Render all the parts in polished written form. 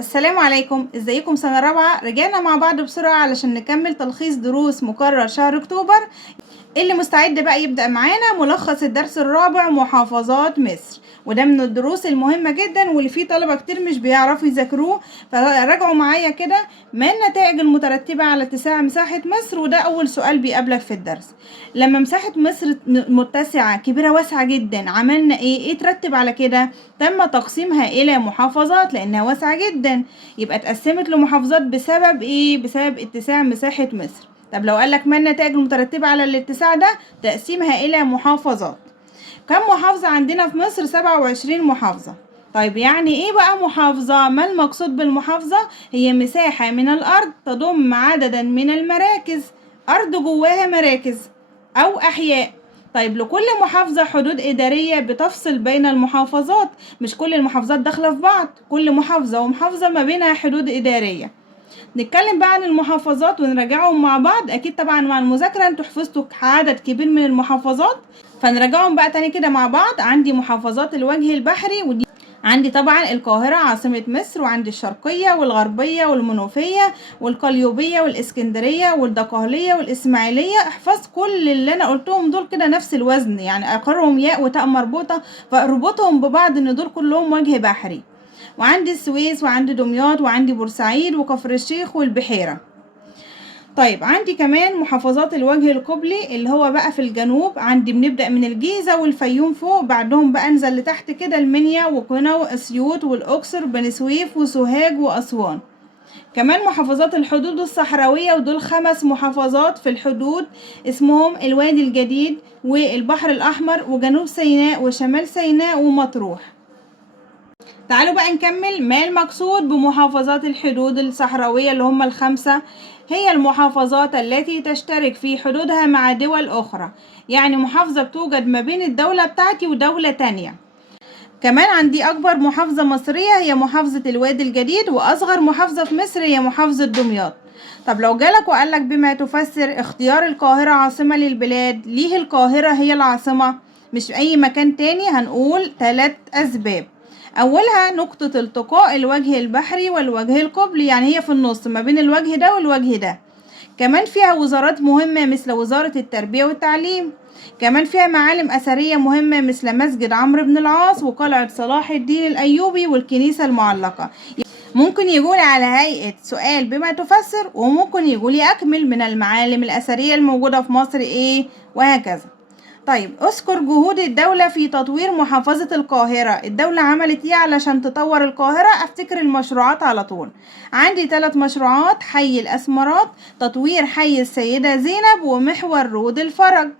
السلام عليكم، ازيكم؟ سنة رابعة رجعنا مع بعض بسرعة علشان نكمل تلخيص دروس مقرر شهر اكتوبر. اللي مستعد بقى يبدأ معانا ملخص الدرس الرابع محافظات مصر، وده من الدروس المهمة جدا واللي فيه طلبة كتير مش بيعرفوا يذاكروه، فراجعوا معايا كده. ما النتائج المترتبة على اتساع مساحة مصر؟ وده أول سؤال بيقابلك في الدرس. لما مساحة مصر متسعة كبيرة واسعة جدا عملنا ايه ترتب على كده؟ تم تقسيمها إلى محافظات لأنها واسعة جدا، يبقى اتقسمت لمحافظات بسبب ايه؟ بسبب اتساع مساحة مصر. طب لو قالك ما النتائج المترتبة على الاتساع ده؟ تقسيمها إلى محافظات. كم محافظة عندنا في مصر؟ 27 محافظة. طيب يعني ايه بقى محافظة؟ ما المقصود بالمحافظة؟ هي مساحة من الأرض تضم عددا من المراكز، أرض جواها مراكز أو أحياء. طيب لكل محافظة حدود إدارية بتفصل بين المحافظات، مش كل المحافظات داخلة في بعض، كل محافظة ومحافظة ما بينها حدود إدارية. نتكلم بقى عن المحافظات ونراجعهم مع بعض. اكيد طبعا مع المذاكره انتوا حفظتوا عدد كبير من المحافظات، فنراجعهم بقى تاني كده مع بعض. عندي محافظات الوجه البحري، ودي عندي طبعا القاهرة عاصمة مصر، وعندي الشرقية والغربية والمنوفية والقليوبية والإسكندرية والدقهلية والإسماعيلية. احفظ كل اللي أنا قلتهم دول كده نفس الوزن، يعني أقرهم ياء وتاء مربوطة، فاربطهم ببعض إن دول كلهم وجه بحري. وعندي السويس وعندي دمياط وعندي بورسعيد وكفر الشيخ والبحيرة. طيب عندي كمان محافظات الوجه القبلي اللي هو بقى في الجنوب، عندي بنبدأ من الجيزة والفيوم فوق، بعدهم بقى انزل لتحت كده المنيا وقنا واسيوط والاقصر بني سويف وسوهاج واسوان. كمان محافظات الحدود الصحراوية، ودول 5 محافظات في الحدود، اسمهم الوادي الجديد والبحر الأحمر وجنوب سيناء وشمال سيناء ومطروح. تعالوا بقى نكمل. ما المقصود بمحافظات الحدود الصحراوية اللي هم ال5؟ هي المحافظات التي تشترك في حدودها مع دول أخرى، يعني محافظة بتوجد ما بين الدولة بتاعتي ودولة تانية. كمان عندي أكبر محافظة مصرية هي محافظة الوادي الجديد، وأصغر محافظة في مصر هي محافظة دمياط. طب لو جالك وقالك بما تفسر اختيار القاهرة عاصمة للبلاد، ليه القاهرة هي العاصمة مش أي مكان تاني؟ هنقول 3 أسباب. أولها نقطة التقاء الوجه البحري والوجه القبلي، يعني هي في النص ما بين الوجه ده والوجه ده. كمان فيها وزارات مهمة مثل وزارة التربية والتعليم. كمان فيها معالم أثرية مهمة مثل مسجد عمرو بن العاص وقلعة صلاح الدين الأيوبي والكنيسة المعلقة. ممكن يقول على هيئة سؤال بما تفسر، وممكن يقول أكمل من المعالم الأثرية الموجودة في مصر إيه، وهكذا. طيب اذكر جهود الدولة في تطوير محافظة القاهرة. الدولة عملت ايه علشان تطور القاهرة؟ افتكر المشروعات على طول. عندي 3 مشروعات: حي الأسمرات، تطوير حي السيدة زينب، ومحور رود الفرج.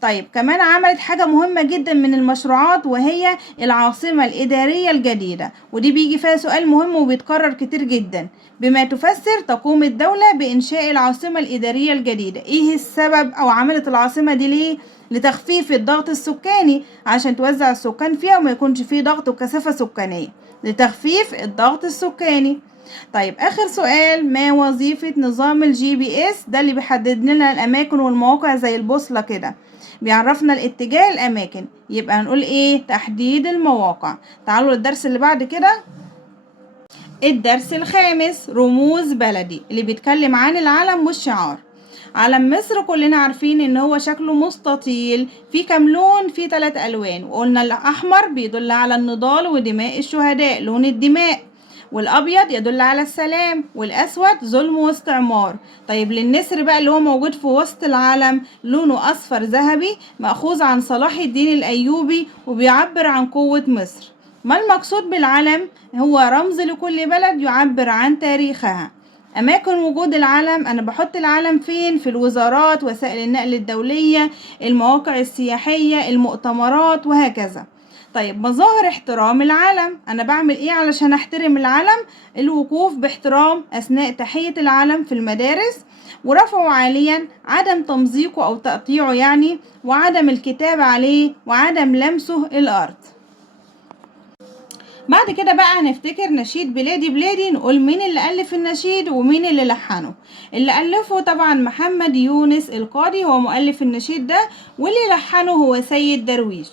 طيب كمان عملت حاجة مهمة جدا من المشروعات، وهي العاصمة الإدارية الجديدة، ودي بيجي فيها سؤال مهم وبيتكرر كتير جدا. بما تفسر تقوم الدولة بإنشاء العاصمة الإدارية الجديدة. ايه السبب؟ او عملت العاصمة دي ليه؟ لتخفيف الضغط السكاني، عشان توزع السكان فيها وما يكونش فيه ضغط وكثافة سكانية، لتخفيف الضغط السكاني. طيب اخر سؤال: ما وظيفة نظام الجي بي اس؟ ده اللي بيحدد لنا الاماكن والمواقع زي البوصلة كده، بيعرفنا الاتجاه الاماكن. يبقى هنقول ايه؟ تحديد المواقع. تعالوا للدرس اللي بعد كده. الدرس الخامس رموز بلدي، اللي بيتكلم عن العلم والشعار. علم مصر كلنا عارفين ان هو شكله مستطيل، في كام لون؟ في 3 الوان، وقلنا الاحمر بيدل على النضال ودماء الشهداء، لون الدماء، والابيض يدل على السلام، والاسود ظلم واستعمار. طيب للنسر بقى اللي هو موجود في وسط العلم، لونه اصفر ذهبي، مأخوذ عن صلاح الدين الايوبي وبيعبر عن قوة مصر. ما المقصود بالعلم؟ هو رمز لكل بلد يعبر عن تاريخها. أماكن وجود العلم، أنا بحط العلم فين؟ في الوزارات، وسائل النقل الدولية، المواقع السياحية، المؤتمرات، وهكذا. طيب مظاهر احترام العلم، أنا بعمل إيه علشان أحترم العلم؟ الوقوف باحترام أثناء تحية العلم في المدارس، ورفعه عاليا، عدم تمزيقه أو تقطيعه يعني، وعدم الكتابة عليه، وعدم لمسه الأرض. بعد كده بقى هنفتكر نشيد بلادي بلادي، نقول مين اللي ألف النشيد ومين اللي لحنه. اللي ألفه طبعا محمد يونس القاضي، هو مؤلف النشيد ده، واللي لحنه هو سيد درويش.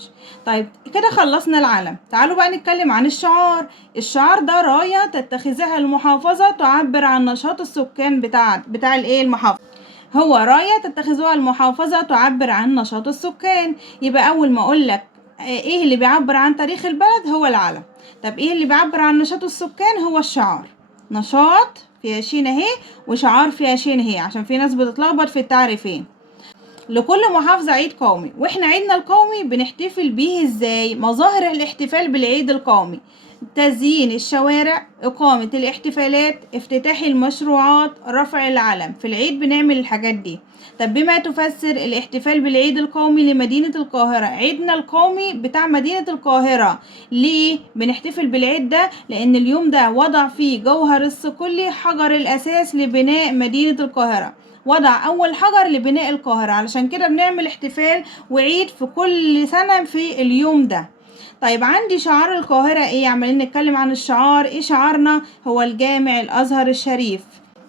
طيب كده خلصنا العلم، تعالوا بقى نتكلم عن الشعار. الشعار ده راية تتخذها المحافظة تعبر عن نشاط السكان بتاع المحافظة. هو راية تتخذها المحافظة تعبر عن نشاط السكان. يبقى أول ما أقولك ايه اللي بيعبر عن تاريخ البلد هو العلم. طب ايه اللي بيعبر عن نشاط السكان؟ هو الشعار. نشاط فيها شين اهي، وشعار فيها شين اهي، عشان في ناس بتتلخبط في التعريفين. لكل محافظة عيد قومي، واحنا عيدنا القومي بنحتفل بيه ازاي؟ مظاهر الاحتفال بالعيد القومي: تزيين الشوارع، إقامة الاحتفالات، افتتاح المشروعات، رفع العلم. في العيد بنعمل الحاجات دي. طب بما تفسر الاحتفال بالعيد القومي لمدينة القاهرة؟ عيدنا القومي بتاع مدينة القاهرة. ليه بنحتفل بالعيد ده؟ لأن اليوم ده وضع فيه جوهر الصقلي حجر الأساس لبناء مدينة القاهرة، وضع أول حجر لبناء القاهرة، علشان كده بنعمل احتفال وعيد في كل سنة في اليوم ده. طيب عندي شعار القاهرة ايه؟ عمالين نتكلم عن الشعار. ايه شعارنا؟ هو الجامع الأزهر الشريف.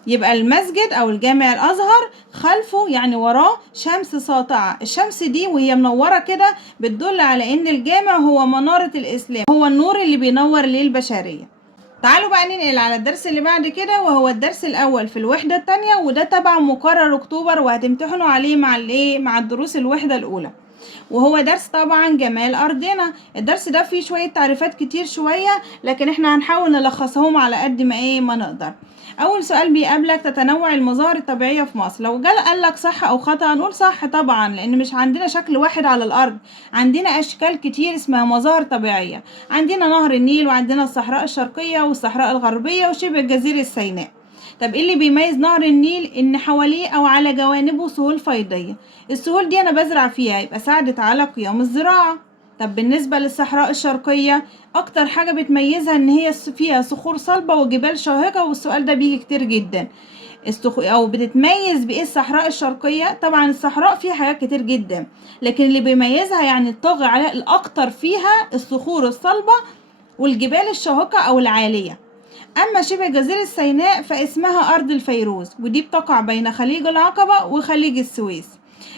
يبقى المسجد أو الجامع الأزهر خلفه يعني وراه شمس ساطعة. الشمس دي وهي منورة كده بتدل على ان الجامع هو منارة الإسلام، هو النور اللي بينور للبشرية. تعالوا بقى ننقل على الدرس اللي بعد كده، وهو الدرس الأول في الوحدة التانية، وده تبع مقرر أكتوبر، وهتمتحنوا عليه مع الدروس الوحدة الأولى، وهو درس طبعا جمال أرضنا. الدرس ده فيه شوية تعريفات كتير شوية، لكن احنا هنحاول نلخصهم على قد ما نقدر. أول سؤال بيقابلك: تتنوع المظاهر الطبيعية في مصر. لو قالك صح أو خطأ هنقول صح طبعا، لأن مش عندنا شكل واحد على الأرض، عندنا أشكال كتير اسمها مظاهر طبيعية. عندنا نهر النيل، وعندنا الصحراء الشرقية والصحراء الغربية وشبه جزيرة سيناء. طب ايه اللي بيميز نهر النيل؟ ان حواليه او على جوانبه سهول فيضية. السهول دي انا بزرع فيها، يبقى ساعدت على قيام الزراعة. طب بالنسبة للصحراء الشرقية، اكتر حاجة بتميزها ان هي فيها صخور صلبة وجبال شاهقة، والسؤال ده بيجي كتير جدا. او بتتميز بايه الصحراء الشرقية؟ طبعا الصحراء فيها حاجات كتير جدا، لكن اللي بيميزها يعني الطاغي عليها الاكتر فيها الصخور الصلبة والجبال الشاهقة او العالية. أما شبه جزيرة سيناء فاسمها أرض الفيروز، ودي بتقع بين خليج العقبة وخليج السويس.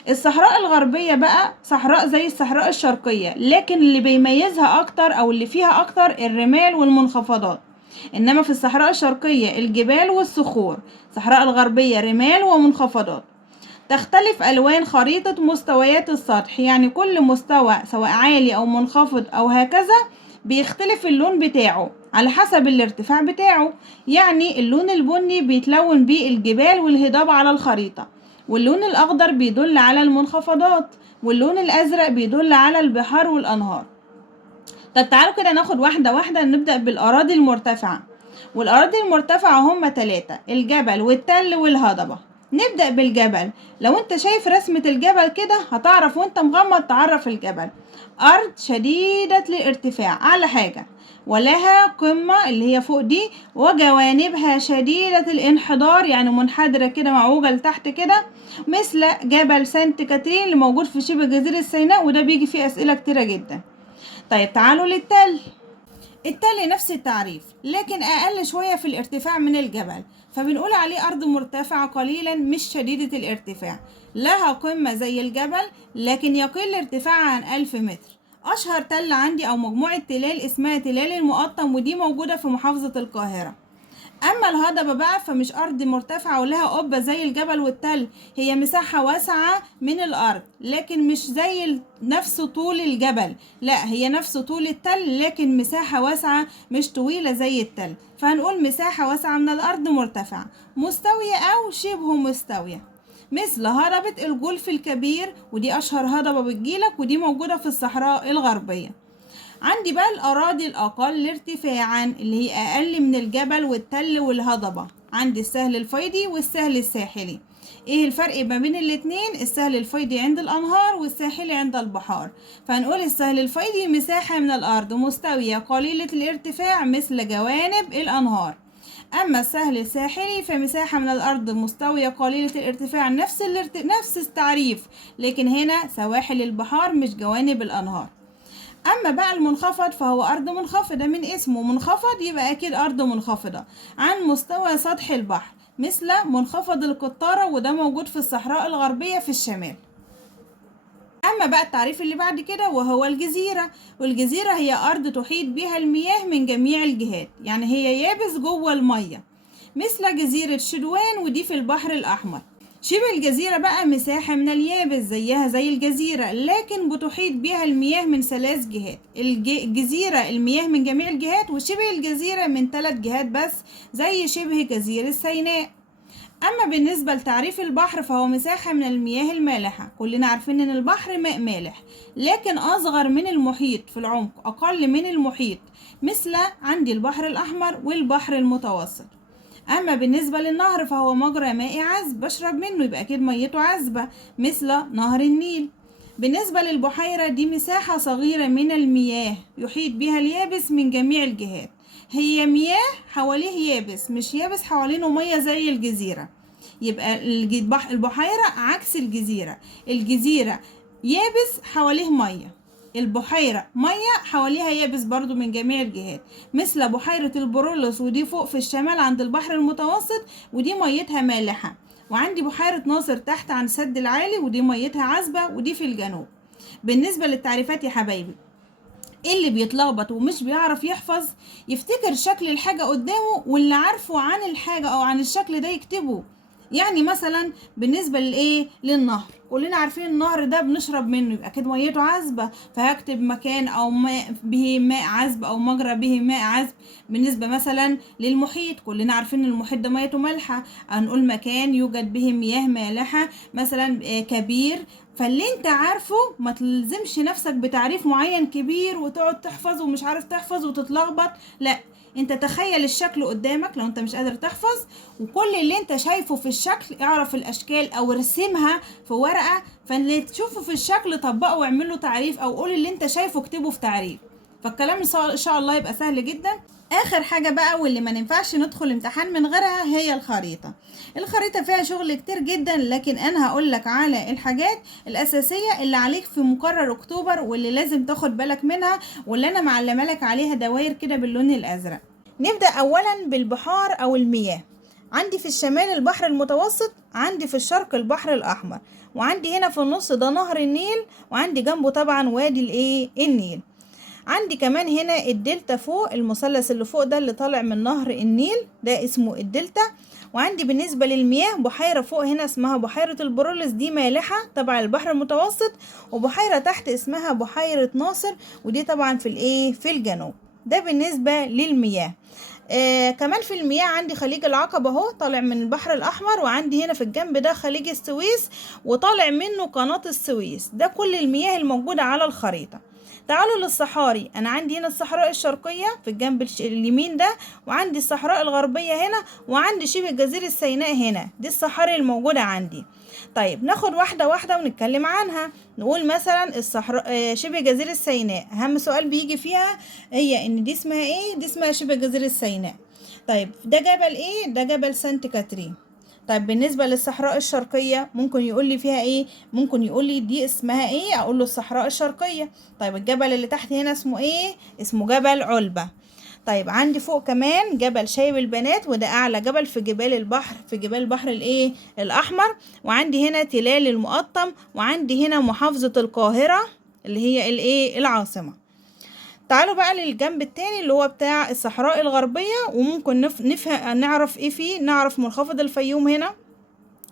الصحراء الغربية بقى صحراء زي الصحراء الشرقية، لكن اللي بيميزها أكتر أو اللي فيها أكتر الرمال والمنخفضات. إنما في الصحراء الشرقية الجبال والصخور، الصحراء الغربية رمال ومنخفضات. تختلف ألوان خريطة مستويات السطح، يعني كل مستوى سواء عالي أو منخفض أو هكذا بيختلف اللون بتاعه على حسب الارتفاع بتاعه. يعني اللون البني بيتلون بيه الجبال والهضاب على الخريطة، واللون الأخضر بيدل على المنخفضات، واللون الأزرق بيدل على البحار والأنهار. طب تعالوا كده ناخد واحدة واحدة، نبدأ بالأراضي المرتفعة. والأراضي المرتفعة هم 3: الجبل والتل والهضبة. نبدأ بالجبل. لو انت شايف رسمة الجبل كده هتعرف وانت مغمض تعرف الجبل أرض شديدة الارتفاع أعلى حاجة، ولها قمة اللي هي فوق دي، وجوانبها شديدة الانحدار يعني منحدرة كده معوجة لتحت كده، مثل جبل سانت كاترين اللي موجود في شبه جزيرة سيناء، وده بيجي فيه أسئلة كتيرة جدا. طيب تعالوا للتل. التل نفس التعريف لكن أقل شوية في الارتفاع من الجبل، فبنقول عليه أرض مرتفعة قليلا مش شديدة الارتفاع، لها قمة زي الجبل لكن يقل ارتفاعها عن 1000 متر. أشهر تل عندي أو مجموعة تلال اسمها تلال المقطم، ودي موجودة في محافظة القاهرة. اما الهضبة بقى فمش ارض مرتفعة ولها قبة زي الجبل والتل، هي مساحة واسعة من الارض لكن مش زي نفس طول الجبل، لا هي نفس طول التل لكن مساحة واسعة مش طويلة زي التل، فهنقول مساحة واسعة من الارض مرتفعة مستوية او شبه مستوية، مثل هضبة الجولف الكبير، ودي اشهر هضبة بتجيلك، ودي موجودة في الصحراء الغربية. عندي بقى الأراضي الأقل ارتفاعا اللي هي أقل من الجبل والتل والهضبة. عندي السهل الفيضي والسهل الساحلي. ايه الفرق ما بين الاتنين؟ السهل الفيضي عند الأنهار والساحلي عند البحار. فهنقول السهل الفيضي مساحة من الأرض مستوية قليلة الارتفاع مثل جوانب الأنهار. أما السهل الساحلي فمساحة من الأرض مستوية قليلة الارتفاع نفس التعريف، لكن هنا سواحل البحار مش جوانب الأنهار. اما بقى المنخفض فهو ارض منخفضة، من اسمه منخفض يبقى اكيد ارض منخفضة عن مستوى سطح البحر، مثل منخفض القطارة، وده موجود في الصحراء الغربية في الشمال. اما بقى التعريف اللي بعد كده وهو الجزيرة، والجزيرة هي ارض تحيط بها المياه من جميع الجهات، يعني هي يابس جوه المية، مثل جزيرة شدوان ودي في البحر الاحمر. شبه الجزيرة بقى مساحة من اليابس زيها زي الجزيرة، لكن بتحيط بها المياه من 3 جهات. الجزيرة المياه من جميع الجهات، وشبه الجزيرة من 3 جهات بس، زي شبه جزيرة سيناء. أما بالنسبة لتعريف البحر فهو مساحة من المياه المالحة، كلنا عارفين إن البحر ماء مالح، لكن أصغر من المحيط في العمق، أقل من المحيط، مثل عندي البحر الأحمر والبحر المتوسط. أما بالنسبة للنهر فهو مجرى مائي عذب بشرب منه، يبقى أكيد ميته عذبة، مثل نهر النيل. بالنسبة للبحيرة دي مساحة صغيرة من المياه يحيط بها اليابس من جميع الجهات، هي مياه حواليه يابس، مش يابس حوالينه مية زي الجزيرة. يبقى البحيرة عكس الجزيرة، الجزيرة يابس حواليه مية، البحيرة مية حواليها يابس برضو من جميع الجهات، مثل بحيرة البرولوس ودي فوق في الشمال عند البحر المتوسط ودي ميتها مالحة، وعندي بحيرة ناصر تحت عن السد العالي ودي ميتها عذبة ودي في الجنوب. بالنسبة للتعريفات يا حبايبي، اللي بيتلخبط ومش بيعرف يحفظ يفتكر شكل الحاجة قدامه، واللي عارفه عن الحاجة او عن الشكل ده يكتبه. يعني مثلا بالنسبة للنهر، كلنا عارفين النهر ده بنشرب منه، يبقى كده ميته عذبة، فهكتب مكان او ماء به ماء عذب او مجرى به ماء عذب. بالنسبة مثلا للمحيط، كلنا عارفين ان المحيط ده ميته مالحة، هنقول مكان يوجد به مياه مالحة، مثلا كبير. فاللي انت عارفه ما تلزمش نفسك بتعريف معين كبير وتقعد تحفظ ومش عارف تحفظ وتتلخبط، لا، انت تخيل الشكل قدامك لو انت مش قادر تحفظ، وكل اللي انت شايفه في الشكل اعرف الاشكال او ارسمها في ورقة، فاللي تشوفه في الشكل طبقه واعمله تعريف، او قول اللي انت شايفه اكتبه في تعريف. فالكلام ان شاء الله يبقى سهل جدا. اخر حاجة بقى واللي ما ننفعش ندخل امتحان من غيرها هي الخريطة. الخريطة فيها شغل كتير جدا، لكن انا هقولك على الحاجات الاساسية اللي عليك في مقرر اكتوبر واللي لازم تاخد بالك منها، واللي انا معلمة لك عليها دواير كده باللون الازرق. نبدأ اولا بالبحار او المياه. عندي في الشمال البحر المتوسط، عندي في الشرق البحر الاحمر، وعندي هنا في النص ده نهر النيل، وعندي جنبه طبعا وادي النيل. عندي كمان هنا الدلتا فوق، المثلث اللي فوق ده اللي طالع من نهر النيل ده اسمه الدلتا. وعندي بالنسبة للمياه بحيرة فوق هنا اسمها بحيرة البرولس دي مالحة تبع البحر المتوسط، وبحيرة تحت اسمها بحيرة ناصر ودي طبعا في الجنوب. ده بالنسبة للمياه. كمان في المياه عندي خليج العقبة اهو طالع من البحر الأحمر، وعندي هنا في الجنب ده خليج السويس وطالع منه قناة السويس. ده كل المياه الموجودة على الخريطة. تعالوا للصحاري، أنا عندي هنا الصحراء الشرقية في الجنب اليمين ده، وعندي الصحراء الغربية هنا، وعندي شبه جزيرة سيناء هنا، دي الصحاري الموجودة عندي. طيب ناخد واحدة واحدة ونتكلم عنها. نقول مثلا الصحراء شبه جزيرة سيناء، أهم سؤال بيجي فيها هي إن دي اسمها إيه؟ دي اسمها شبه جزيرة سيناء. طيب ده جبل إيه؟ ده جبل سانت كاترين. طيب بالنسبة للصحراء الشرقية ممكن يقول لي فيها ايه؟ ممكن يقول لي دي اسمها ايه؟ اقول له الصحراء الشرقية. طيب الجبل اللي تحت هنا اسمه ايه؟ اسمه جبل علبة. طيب عندي فوق كمان جبل شايب البنات، وده اعلى جبل في جبال البحر، في جبال البحر الاحمر. وعندي هنا تلال المقطم، وعندي هنا محافظة القاهرة اللي هي العاصمة. تعالوا بقى للجنب التاني اللي هو بتاع الصحراء الغربية، وممكن نفهم نعرف ايه فيه. نعرف منخفض الفيوم هنا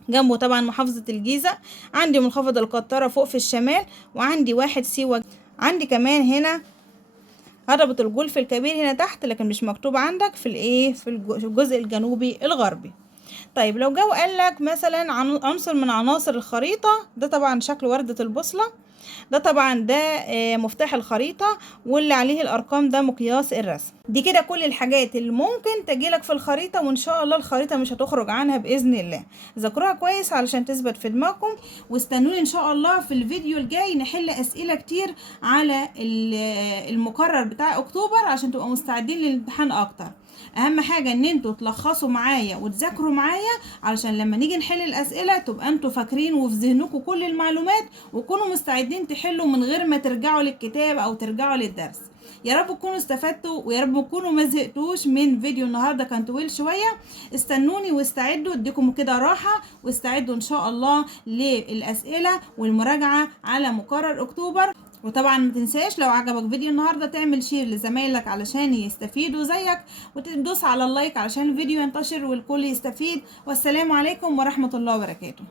جنبه طبعا محافظة الجيزة، عندي منخفض القطارة فوق في الشمال، وعندي واحد سيوة. عندي كمان هنا هضبة الجولف الكبير هنا تحت، لكن مش مكتوب عندك في الجزء الجنوبي الغربي. طيب لو جو قال لك مثلا عن عنصر من عناصر الخريطة، ده طبعا شكل وردة البوصلة، ده طبعا ده مفتاح الخريطة، واللي عليه الارقام ده مقياس الرسم. دي كده كل الحاجات اللي ممكن تجيلك في الخريطة، وان شاء الله الخريطة مش هتخرج عنها باذن الله. ذاكروها كويس علشان تثبت في دماغكم، واستنوني ان شاء الله في الفيديو الجاي نحل اسئلة كتير على المقرر بتاع اكتوبر عشان تبقوا مستعدين للامتحان اكتر. اهم حاجة ان انتوا تلخصوا معايا وتذاكروا معايا علشان لما نيجي نحل الاسئلة تبقى انتوا فاكرين وفي ذهنكم كل المعلومات، وكونوا مستعدين تحلوا من غير ما ترجعوا للكتاب او ترجعوا للدرس. يا رب تكونوا استفدتوا، ويا رب تكونوا ما زهقتوش من فيديو النهارده، كان طويل شويه. استنوني واستعدوا، اديكم كده راحه واستعدوا ان شاء الله للاسئله والمراجعه على مقرر اكتوبر. وطبعا ما تنساش لو عجبك فيديو النهارده تعمل شير لزمايلك علشان يستفيدوا زيك، وتدوس على اللايك علشان الفيديو ينتشر والكل يستفيد. والسلام عليكم ورحمه الله وبركاته.